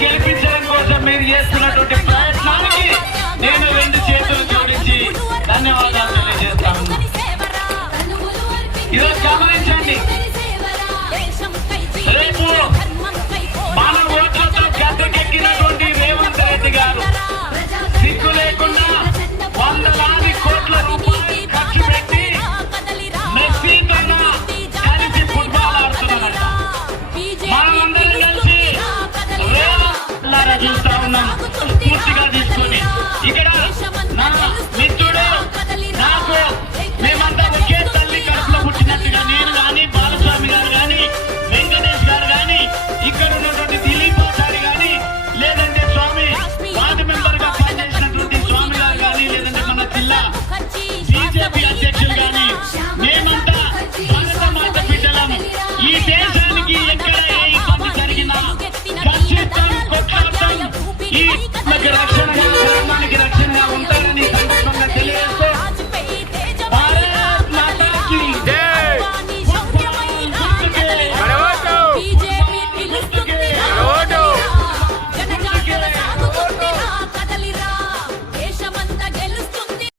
గెలిపించడం కోసం మీరు చేస్తున్నటువంటి ప్రయత్నానికి నేను 2 చేతులు జోడించి ధన్యవాదాలు తెలియజేస్తాను. ఈరోజు గమనించండి, రేపు మన ఓట్లతో గద్దెకెక్కినటువంటి రేవంత్ రెడ్డి గారు సిగ్గు లేకుండా వందలాది కోట్ల రూపాయలు ఖర్చు పెట్టి మెస్సీతో కలిసి ఫుట్బాల్ ఆడుతున్నారట. మనమందరం కలిసి రేవంత్ చూస్తా ఉన్నాం పూర్తిగా తీసుకొని. ఇక్కడ నా మిత్రుడు నాకు మేమంతా ఒకే తల్లి కడుపులో పుట్టినట్టుగా నేను కానీ, బాలస్వామి గారు కానీ, వెంకటేష్ గారు కానీ, ఇక్కడ ఉన్నటువంటి దిలీపాచారి కానీ, లేదంటే స్వామి వార్డు మెంబర్ గా పనిచేసినటువంటి స్వామి గారు కానీ, లేదంటే మన జిల్లా బీజేపీ అధ్యక్షులు కానీ, మేమంతా భారత మాత బిడ్డలము. ఈ దేశానికి ఎక్కడ ఏ ఇబ్బంది జరిగినా ఖచ్చితంగా కొట్లాడతాం. ఈ రక్షణ